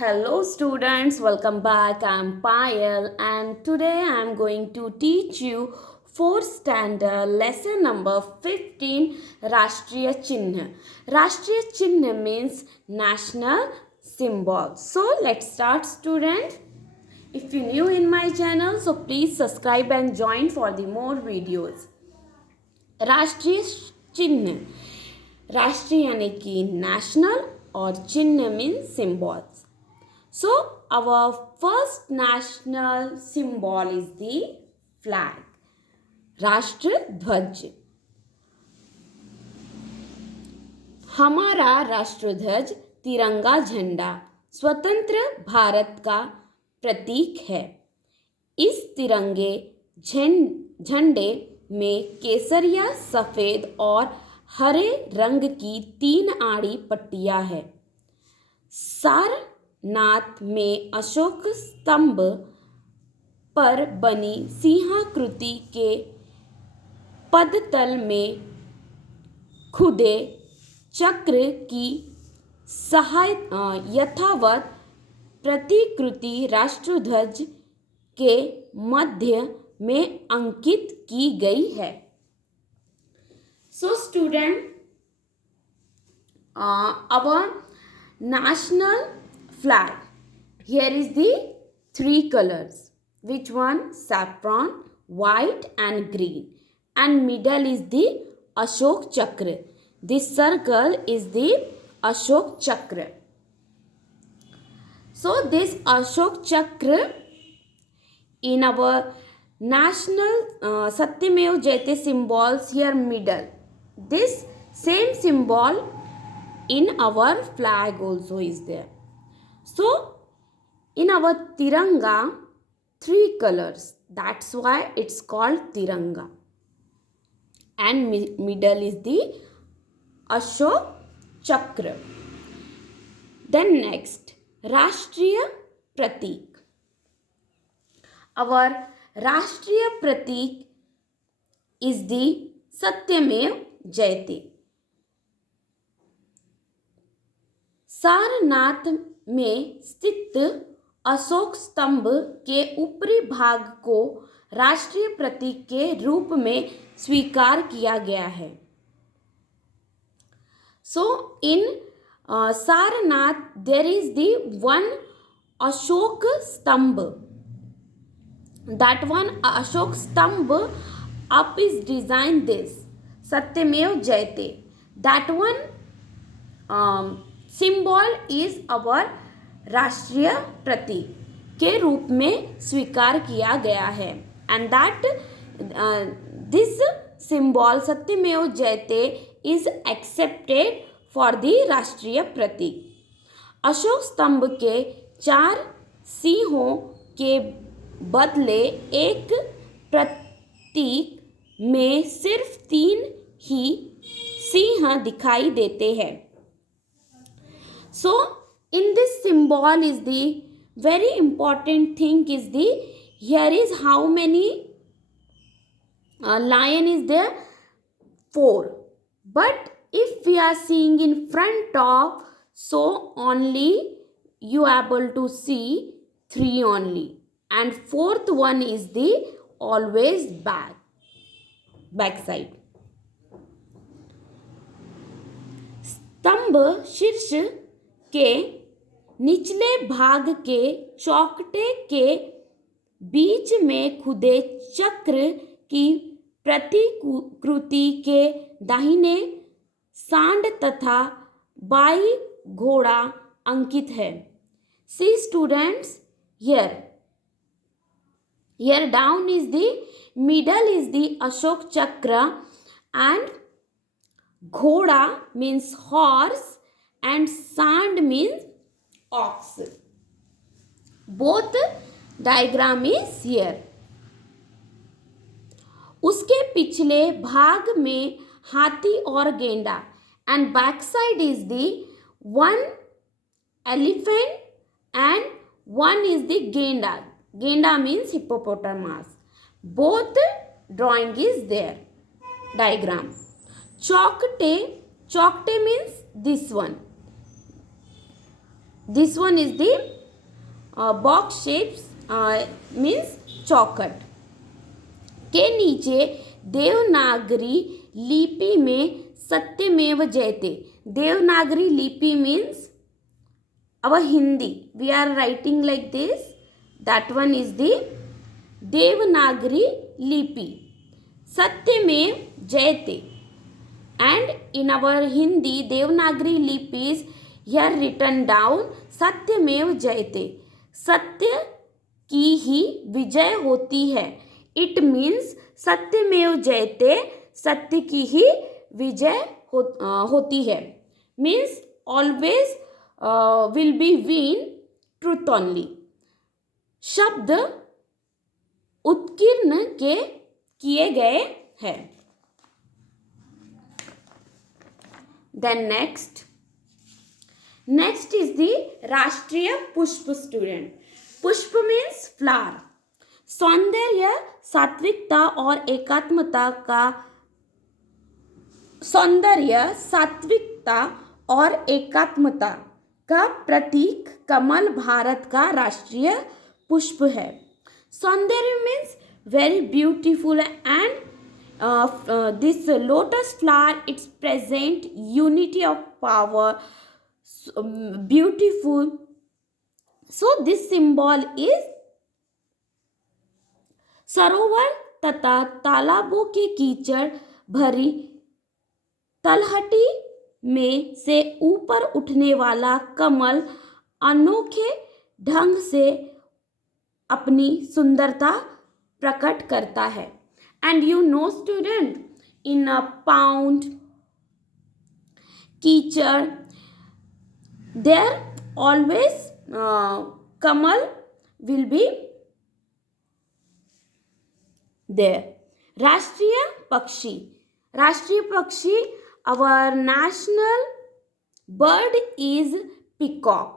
Hello students, welcome back. I'm Payal and today I'm going to teach you 4th standard lesson number 15 Rashtriya Chinna. Rashtriya Chinna means national symbol. So let's start students. If you're new in my channel, so please subscribe and join for the more videos. राष्ट्रीय चिन्ह राष्ट्रीय यानी कि national और चिन्ह mean symbols. So our first national symbol is the flag. राष्ट्र ध्वज. हमारा राष्ट्रध्वज तिरंगा झंडा स्वतंत्र भारत का प्रतीक है. इस तिरंगे झंडे में केसरिया सफेद और हरे रंग की 3 आड़ी पट्टियां हैं. सारनाथ में अशोक स्तंभ पर बनी सिंहाकृति के पदतल में खुदे चक्र की यथावत प्रतिकृति राष्ट्रध्वज के मध्य में अंकित की गई है. So student, our national flag. Here is the 3 colors. Which one? Saffron, white and green. And middle is the Ashok Chakra. This circle is the Ashok Chakra. So this Ashok Chakra in our national Satyamev Jayate symbols here middle. This same symbol in our flag also is there. So in our Tiranga 3 colors. That's why it's called Tiranga. And middle is the Ashok Chakra. Then next, Rashtriya Pratik. Our Rashtriya Pratik is the Satyamev Jayate. Sarnath में स्थित अशोक स्तंभ के ऊपरी भाग को राष्ट्रीय प्रतीक के रूप में स्वीकार किया गया है. So in Sarnath there is the one Ashok Stambh. That one Ashok Stambh up is designed this Satyamev Jayate. That one symbol is our राष्ट्रीय प्रतीक के रूप में स्वीकार किया गया है. And that this symbol सत्यमेव जयते is accepted for the राष्ट्रीय प्रतीक. अशोक स्तंभ के 4 सिंहों के बदले एक प्रतीक में सिर्फ 3 ही सिंह दिखाई देते हैं. So in this symbol is the very important thing is the here is how many lion is there? 4. But if we are seeing in front of, so only you are able to see 3 only. And 4th one is the always back side. स्तंभ शीर्ष के निचले भाग के चौखटे के बीच में खुदे चक्र की प्रतिकृति के दाहिने सांड तथा बाई घोड़ा अंकित है. See students, here down is the middle is the Ashok Chakra and ghoda means horse and sand means ox. Both diagram is here. उसके पिछले भाग में हाथी और गेंडा and back side is the one elephant and one is the गेंडा. गेंडा means hippopotamus. Both drawing is there. Diagram. Chokte means this one. This one is the box shapes, means चौखट के नीचे देवनागरी लिपि में सत्यमेव जयते. देवनागरी लिपि means our Hindi. We are writing like this. That one is the Devanagari lipi. Satyamev Jayate. And in our Hindi, Devanagari lipi is here written down Satyamev Jayate. सत्य की ही विजय होती है. It means सत्यमेव जयते, सत्य की ही विजय होती है. Means always will be win truth only. शब्द उत्कीर्ण के किए गए हैं. Then next is the राष्ट्रीय पुष्प student. पुष्प means flower. सौंदर्य, सात्विकता और एकात्मता का प्रतीक कमल भारत का राष्ट्रीय पुष्प है. सौंदर्य means very beautiful and this lotus flower it's present unity of power, beautiful. So this symbol is सरोवर तथा तालाबों के कीचड़ भरी तलहटी में से ऊपर उठने वाला कमल अनोखे ढंग से अपनी सुंदरता प्रकट करता है. And you know student, in a pond कीचड़ देयर ऑलवेज कमल विल बी there. राष्ट्रीय पक्षी our national bird is peacock.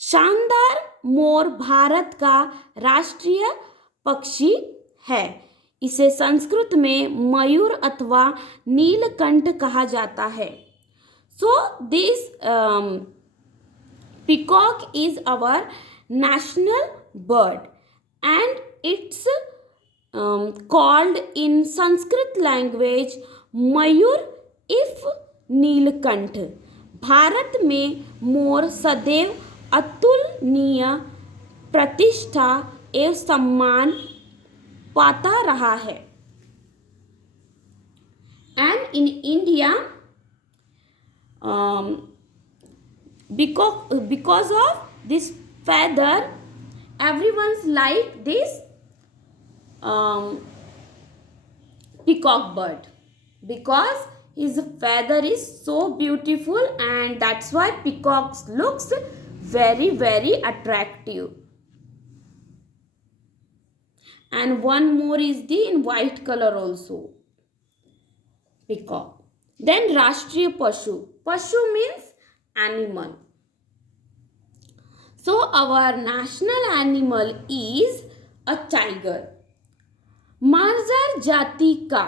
शानदार मोर भारत का राष्ट्रीय पक्षी है. इसे संस्कृत में मयूर अथवा नीलकंठ कहा जाता है. So this peacock is our national bird and it's called in Sanskrit language Mayur if Neelkanth. Bharat में मोर सदैव अतुलनीय प्रतिष्ठा एवं सम्मान पाता रहा है. And in India because of this feather everyone's like this peacock bird, because his feather is so beautiful and that's why peacocks looks very very attractive. And one more is the in white color also, peacock. Then राष्ट्रीय पशु means animal. So our national animal is a tiger. मार्जार जाति का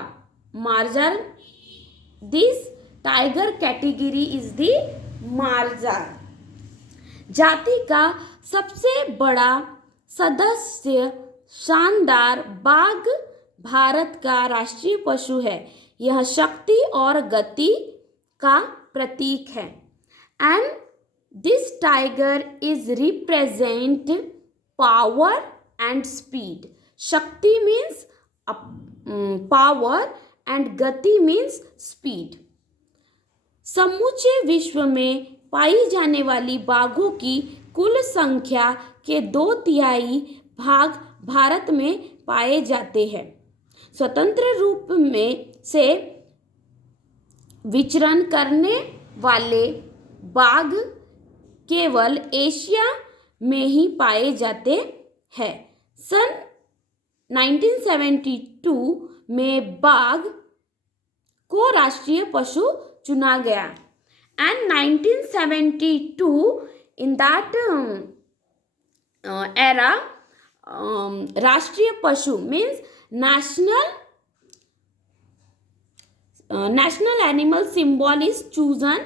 this tiger category is the मार्जार जाति का सबसे बड़ा सदस्य शानदार बाघ भारत का राष्ट्रीय पशु है. यह शक्ति और गति का प्रतीक है. And this tiger is represent power and speed. शक्ति मीन्स पावर एंड गति मीन्स स्पीड. समूचे विश्व में पाई जाने वाली बाघों की कुल संख्या के 2/3 भाग भारत में पाए जाते हैं. स्वतंत्र रूप में से विचरण करने वाले बाघ केवल एशिया में ही पाए जाते हैं. सन 1972 में बाघ को राष्ट्रीय पशु चुना गया. एंड 1972 इन दैट एरा राष्ट्रीय पशु means national animal symbol is chosen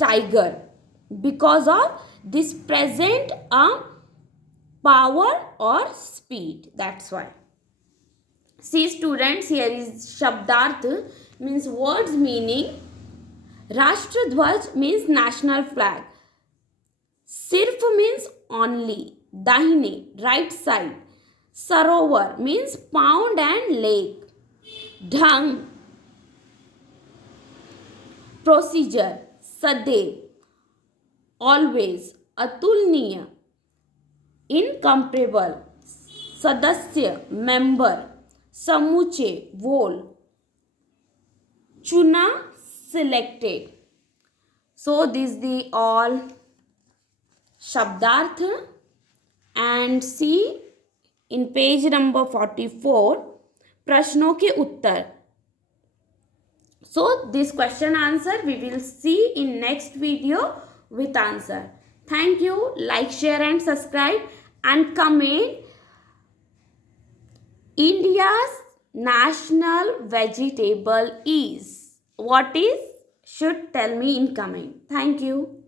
tiger. because of this present a power or speed. That's why. See students, here is Shabdarth means words meaning. Rashtra means national flag. Sirf means only. Dahine, right side. Sarovar means pond and lake. Dhang, procedure. Sadev, always. Atulniya, incomparable. Sadasya, member. Samuche, whole. Chuna, selected. So this the all Shabdarth. And see in page number 44 प्रश्नों के उत्तर. So this question answer we will see in next video with answer. Thank you. Like, share and subscribe and comment India's national vegetable is. What is? Should tell me in comment. Thank you.